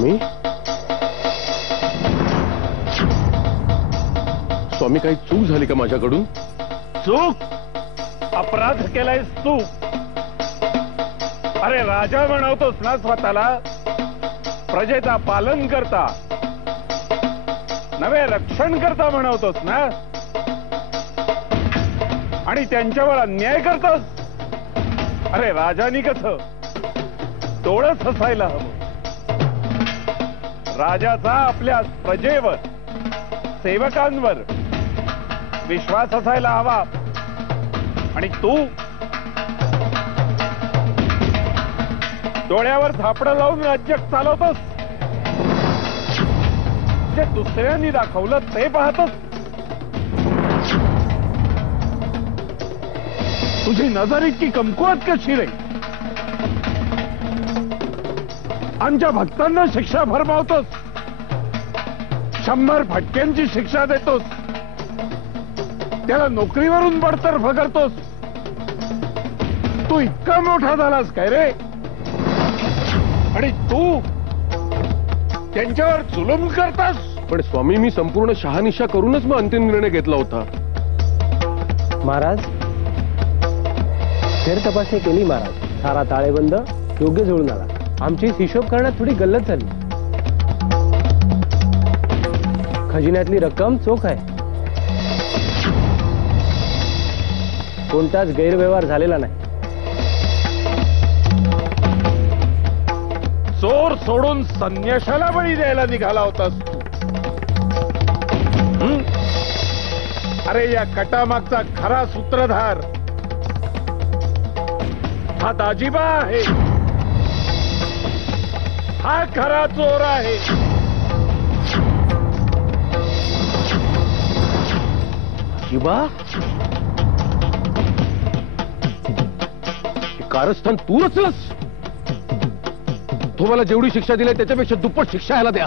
स्वामी स्वामी काही चूक झाली का माझ्याकडून? चूक? अपराध केलायस तू. अरे राजा म्हणवतोस ना स्वतःला, प्रजेचा पालन करता नवे रक्षण करता म्हणवतोस ना, आणि त्यांच्यावर अन्याय करतोस. अरे राजानी कसं डोळंच हसायला हवं. राजाचा आपल्या प्रजेवर सेवकांवर विश्वास असायला हवा. आणि तू डोळ्यावर झापडं लावून राज्य चालवतोस. जे दुसऱ्यांनी दाखवलं ते पाहतोस. तुझी नजर इतकी कमकुवत कशी रे? आमच्या भक्तांना शिक्षा फरमावतोस, 100 फटक्यांची शिक्षा देतोस, त्याला नोकरीवरून बडतर्फ करतोस. तू इतका मोठा झालास काय रे? आणि तू त्यांच्यावर जुलूम करतास. पण स्वामी मी संपूर्ण शहानिशा करूनच मग अंतिम निर्णय घेतला होता. महाराज फेर तपासणी केली महाराज. सारा ताळेबंद योग्य जुळून आला. आमची हिशोब करण्यात थोडी गल्लत झाली. खजिन्यातली रक्कम चोख आहे. कोणताच गैरव्यवहार झालेला नाही. चोर सोडून संन्याशाला बळी द्यायला निघाला होतास तू. अरे या कटामागचा खरा सूत्रधार हा दाजीबा आहे. हा खरा चोर आहे. शिवा कारस्थान तू रचलंस. तो मला जेवढी शिक्षा दिली त्याच्यापेक्षा दुप्पट शिक्षा ह्याला द्या.